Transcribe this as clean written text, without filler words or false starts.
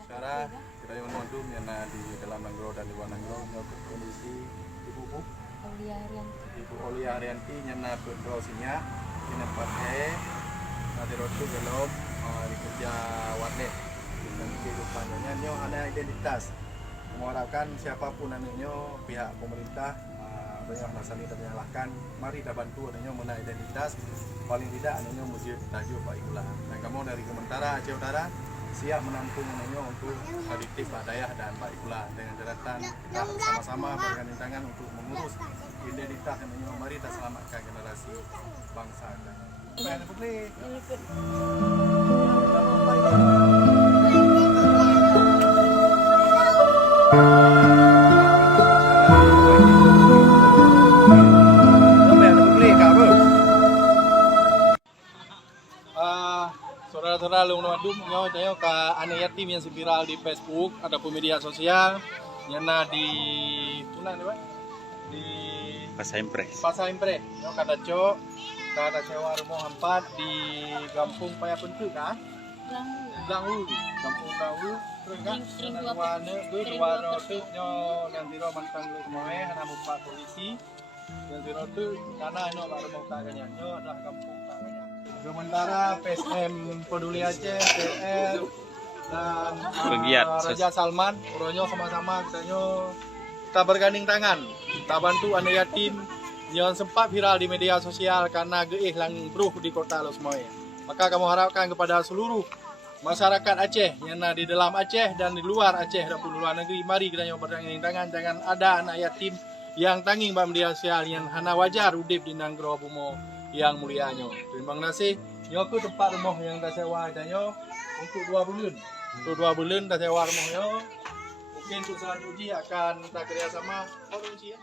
Secara kita yang mengandung yang di dalam Nanggro dan di luar Nanggro kondisi Ibu Olia Arianti yang berprosinya ini pakai nanti rotu belum di kerja warnet dan kehidupannya nyo ada identitas mengharapkan siapapun namanya pihak pemerintah banyak masalah dan menyalahkan mari kita bantu adanya mana identitas paling tidak adanya museum tajuk Pak Ikulah dan kamu dari Kementara Aceh Utara siap menampung namanya untuk aditif Pak Dayah dan Pak Ikulah dengan catatan kita sama-sama bergandeng tangan untuk mengurus identitas namanya mari kita selamatkan generasi bangsa dan publik. Saudara-saudara Lung Wadum nyo ke anak yatim yang viral di Facebook ataupun media sosial nyana di mana nih Pak? Di Pasar Impres. Nyo kata cok kata sewa rumah hampat di Kampung Payapentu kah? Langhu. Kampung Langhu. Terus kan warna dua tu nyo yang biro mantang lu semuanya hana muka polisi. Yang biro tu karena nyo baru mau kagaknya nyo adalah kampung kagaknya. Sementara PSM Peduli Aceh, PR dan Raja Salman, Uronyo sama-sama kita bergandeng tangan, kita bantu anak yatim yang sempat viral di media sosial karena geih lang bruh di kota Losmoe. Maka kamu harapkan kepada seluruh masyarakat Aceh yang di dalam Aceh dan di luar Aceh dan di luar negeri, mari kita bergandeng tangan, jangan ada anak yatim yang tanging di media sosial yang hana wajar udip di Nanggro Bumo yang mulianya. Terima kasih. Nyoku tempat rumah yang dah sewa danyo untuk 2 bulan. Untuk 2 bulan dah sewa rumahnya. Mungkin untuk selanjutnya akan kita kerjasama. Apa kunci ya?